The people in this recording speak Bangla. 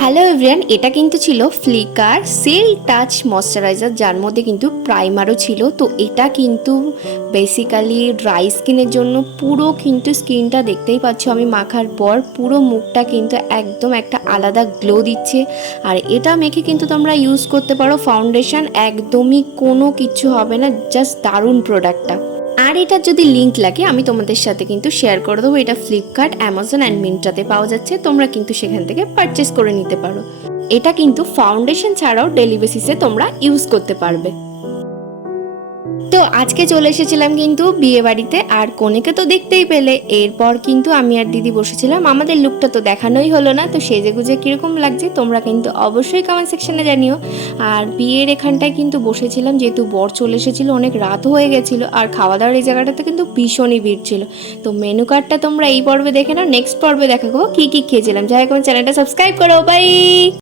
হ্যালো এভরিওয়ান, এটা কিন্তু ছিল ফ্লিকার সিল্ক টাচ ময়শ্চারাইজার, যার মধ্যে কিন্তু প্রাইমারও ছিল। তো এটা কিন্তু বেসিক্যালি ড্রাই স্কিনের জন্য পুরো কিন্তু স্কিনটা দেখতেই পাচ্ছ আমি মাখার পর পুরো মুখটা কিন্তু একদম একটা আলাদা গ্লো দিচ্ছে। আর এটা মেখে কিন্তু তোমরা ইউজ করতে পারো ফাউন্ডেশন, একদমই কোনো কিছু হবে না, জাস্ট দারুণ প্রোডাক্টটা। আর এটার যদি লিঙ্ক লাগে আমি তোমাদের সাথে কিন্তু শেয়ার করে দেবো। এটা ফ্লিপকার্ট, অ্যামাজন অ্যান্ড মিন্ত্রাতে পাওয়া যাচ্ছে, তোমরা কিন্তু সেখান থেকে পারচেস করে নিতে পারো। এটা কিন্তু ফাউন্ডেশন ছাড়াও ডেলি বেসিসে তোমরা ইউজ করতে পারবে। তো আজকে চলে এসেছিলাম কিন্তু বিয়ে বাড়িতে, আর কনেকে তো দেখতেই পেলে। এরপর কিন্তু আমি আর দিদি বসেছিলাম, আমাদের লুকটা তো দেখানোই হলো না। তো সেজে গুজে কীরকম লাগছে তোমরা কিন্তু অবশ্যই কমেন্ট সেকশনে জানিও। আর বিয়ের এখানটায় কিন্তু বসেছিলাম, যেহেতু বর চলে এসেছিলো, অনেক রাত হয়ে গেছিলো। আর খাওয়া দাওয়ার এই জায়গাটাতে কিন্তু ভীষণই ভিড় ছিল। তো মেনু কার্ডটা তোমরা এই পর্বে দেখে নাও, নেক্সট পর্বে দেখাবো কী কী খেয়েছিলাম। যাই হোক, আমার চ্যানেলটা সাবস্ক্রাইব করো, বাই।